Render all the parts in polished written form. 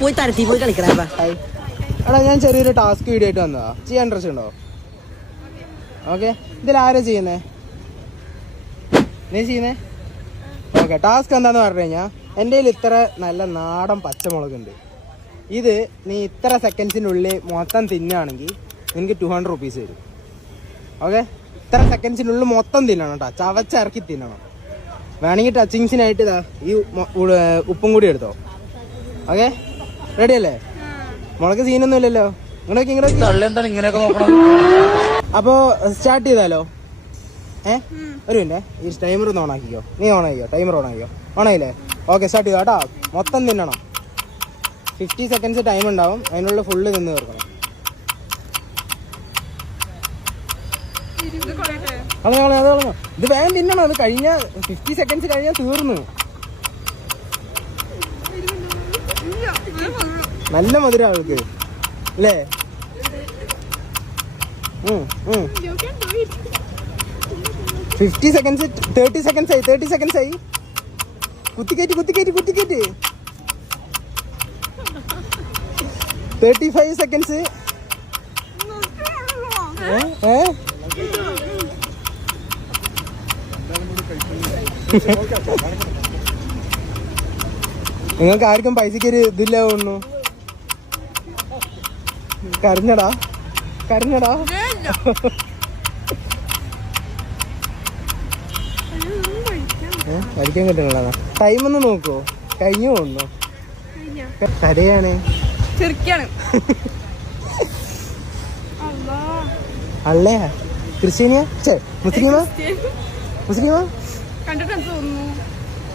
പോയി തരത്തി പോയി കളിക്കണ. എടാ ഞാൻ ചെറിയൊരു ടാസ്ക് വീഡിയോ ആയിട്ട് വന്നതാ, ചെയ്യാൻ ഇൻട്രസ്റ്റ് ഉണ്ടോ? ഓക്കെ, ഇതിൽ ആരാ ചെയ്യുന്നേ? നീ ചെയ്യുന്നേ? ഓക്കെ, ടാസ്ക് എന്താന്ന് പറഞ്ഞു കഴിഞ്ഞാൽ എൻ്റെ കയ്യിൽ ഇത്ര നല്ല നാടൻ പച്ചമുളകുണ്ട്. ഇത് നീ ഇത്ര സെക്കൻഡ്സിനുള്ളിൽ മൊത്തം തിന്നുകയാണെങ്കിൽ നിനക്ക് 200 റുപ്പീസ് തരും. ഓക്കെ, ഇത്ര സെക്കൻഡ്സിനുള്ളിൽ മൊത്തം തിന്നണം കേട്ടോ, ചവച്ചിറക്കി തിന്നണം. വേണമെങ്കിൽ ടച്ചിങ്സിനായിട്ട് ഇതാ ഈ ഉപ്പും കൂടി എടുത്തോ. ഓക്കെ, റെഡി അല്ലേ? മുളക് സീനൊന്നും ഇല്ലല്ലോ. ഇങ്ങനെയൊക്കെ അപ്പോ സ്റ്റാർട്ട് ചെയ്താലോ? ഒരു മിനിറ്റ്, ഈ ടൈമർ ഒന്ന് ഓണാക്കിക്കോ. നീ ഓണാക്കിക്കോ, ടൈമർ ഓണാക്കിക്കോ. ഓണായില്ലേ? ഓക്കെ, സ്റ്റാർട്ട് ചെയ്തോ കേട്ടോ. മൊത്തം തിന്നണം. 50 സെക്കൻഡ്സ് ടൈം ഉണ്ടാവും, അതിനുള്ള ഫുള്ള് നിന്ന് തീർക്കണം. കളഞ്ഞോ, ഇത് വേഗം തിന്നണം. അത് കഴിഞ്ഞ 50 സെക്കൻഡ്സ് കഴിഞ്ഞാൽ തീർന്നു. നല്ല മധുരം ആൾക്ക് അല്ലേ? 50 സെക്കൻഡ്സ് 30 സെക്കൻഡ്സ് ആയി. 30 സെക്കൻഡ്സ് ആയി. കുത്തിക്കേറ്റ് 35 സെക്കൻഡ്സ്. നിങ്ങൾക്ക് ആർക്കും പൈസക്കൊരു ഇതില്ല തോന്നുന്നു. കരഞ്ഞടാ. കഴിക്കാൻ കിട്ടണല്ലോ. ടൈം ഒന്ന് നോക്കോ, കഴിഞ്ഞു തോന്നുന്നു. കരയാണ്. അല്ലയാ? ക്രിസ്ത്യാനിയാ? മുസ്ലിമാ?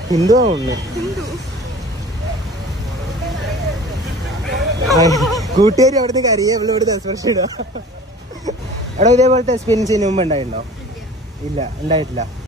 ഹിന്ദുവാ തോന്നുന്നു. കൂട്ടുകാരി അവിടുന്ന് കറിയേ ഇവിടുത്തെ എക്സ്പ്രഷൻ ഇടുക. എടാ, ഇതേപോലത്തെ എക്സ്പീരിയൻസ് ഇതിന് മുമ്പ് ഉണ്ടായിട്ടുണ്ടോ? ഇല്ല, ഉണ്ടായിട്ടില്ല.